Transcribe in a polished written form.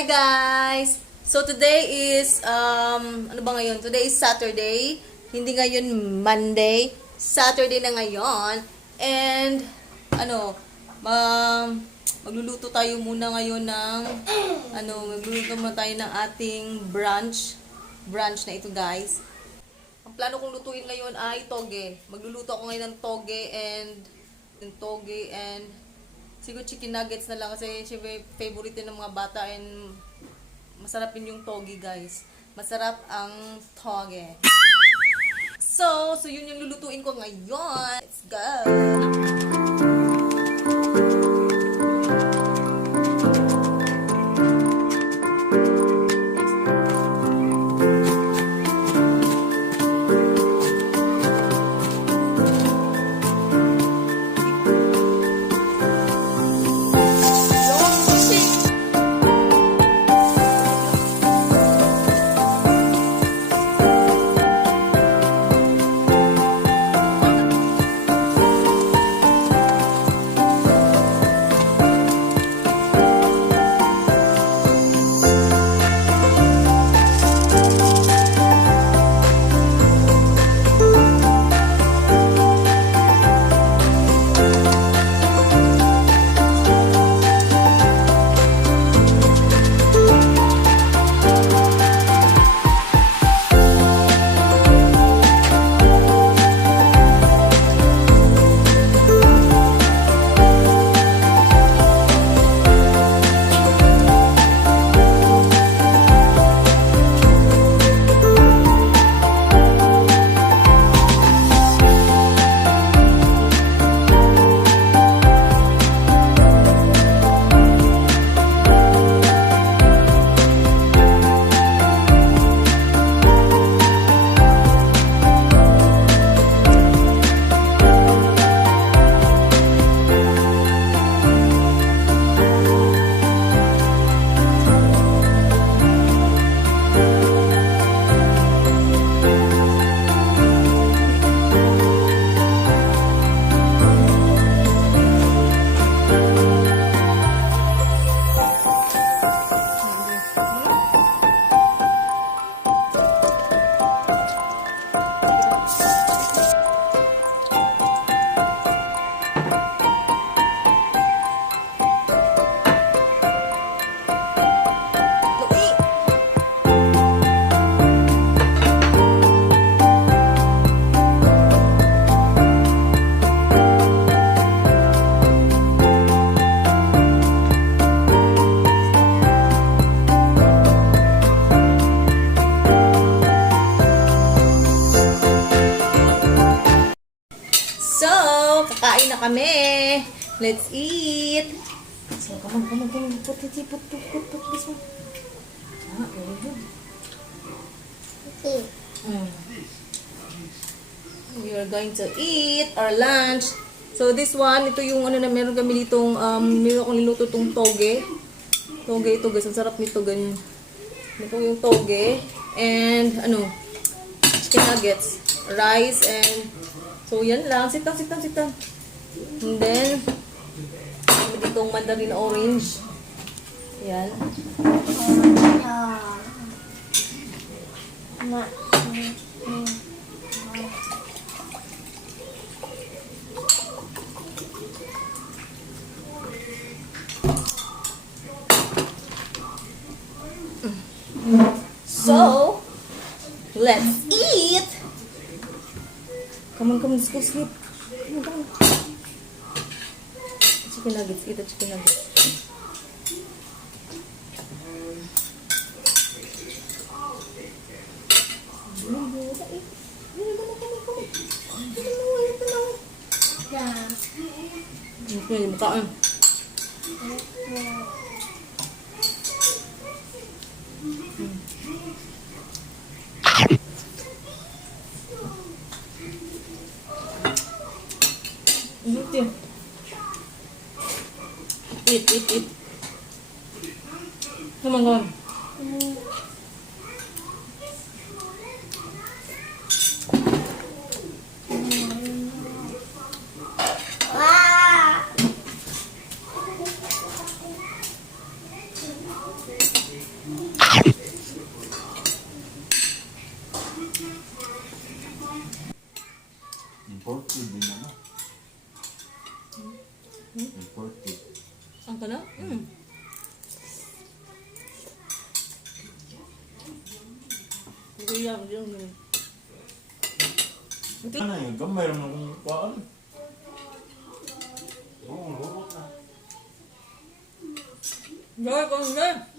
Hi guys! So today is, ano ba ngayon? Today is Saturday. Hindi ngayon Monday. Saturday na ngayon. And, magluluto tayo muna ngayon ng, magluluto muna tayo ng ating brunch. Brunch na ito guys. Ang plano kong lutuin ngayon ay toge. Magluluto ako ngayon ng toge and siguro chicken nuggets na lang kasi syempre favorite ng mga bata and masarap din yung toge guys. Masarap ang toge. So yun yung lulutuin ko ngayon. Let's go! Kakain na kami. Let's eat. So, come on. Put this one. Very good. Okay. We are going to eat our lunch. So, this one, ito yung meron kami ditong, meron akong niluto itong toge. Toge ito guys. Ang sarap nito, ganyan. Ito yung toge. And, chicken nuggets. Rice and so, yan lang. Sit down. And then, may ditong mandarin orange. Yan. So, let's eat! Come on, let's go sleep. Come on. Chicken nuggets, eat the chicken nuggets. Okay, makain. Eat. Come on. Hindi naman. Imported. Ang ka na? Okay lang, yung Ano yun? Gamay rin akong paan. Oo, lurot na. Gawin ko nga.